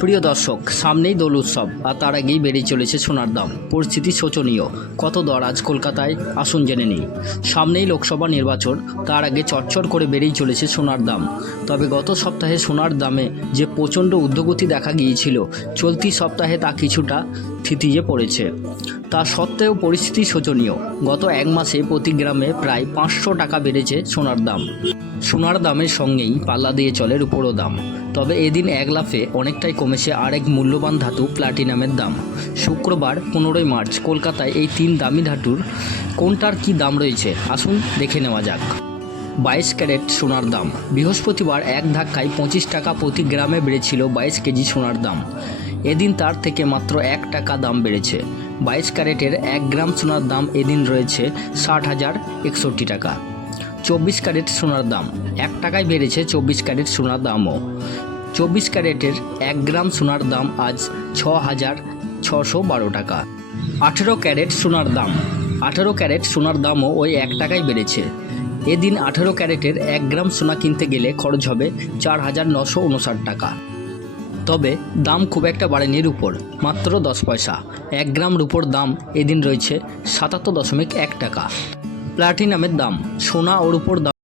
প্রিয় দর্শক, সামনেই দোল উৎসব আর তার আগেই বেড়ে চলেছে সোনার দাম। পরিস্থিতি শোচনীয়। কত দর আজ কলকাতায়, আসুন জেনে নিই। সামনেই লোকসভা নির্বাচন, তার আগে চটচট করে বেড়েই চলেছে সোনার দাম। তবে গত সপ্তাহে সোনার দামে যে প্রচণ্ড ঊর্ধ্বগতি দেখা গিয়েছিল, চলতি সপ্তাহে তা কিছুটা থিতিয়ে পড়েছে। তা সত্ত্বেও পরিস্থিতি শোচনীয়। গত এক মাসে প্রতি গ্রামে প্রায় 500 টাকা বেড়েছে সোনার দাম। সোনার দামের সঙ্গেই পাল্লা দিয়ে চলে রূপোরও দাম। তবে এদিন এক লাফে অনেকটাই কমেছে আরেক মূল্যবান ধাতু প্লাটিনামের দাম। শুক্রবার 15ই মার্চ কলকাতায় এই 3 দামি ধাতুর কোনটার কি দাম রয়েছে আসুন দেখে নেওয়া যাক। 22 ক্যারেট সোনার দাম। বৃহস্পতিবার এক ধাক্কায় 25 টাকা প্রতি গ্রামে বেড়েছিল 22 কেজি সোনার দাম। এদিন তার থেকে মাত্র 1 টাকা দাম বেড়েছে। 22 ক্যারেটের 1 গ্রাম সোনার দাম এদিন রয়েছে 60,061 টাকা। 24 ক্যারেট সোনার দাম 1 টাকায় বেড়েছে। 24 ক্যারেট সোনার দামও। 24 ক্যারেটের 1 গ্রাম সোনার দাম আজ 6,612 টাকা। 18 ক্যারেট সোনার দাম। 18 ক্যারেট সোনার দামও ওই 1 টাকায় বেড়েছে। এদিন 18 ক্যারেটের 1 গ্রাম সোনা কিনতে গেলে খরচ হবে 4,959 টাকা। তবে দাম খুব একটা বাড়েনি রুপোর, মাত্র 10 পয়সা। 1 গ্রাম রুপোর দাম এদিন রয়েছে 77.1 টাকা। প্লাটিনামের দাম। সোনা ও রুপোর দাম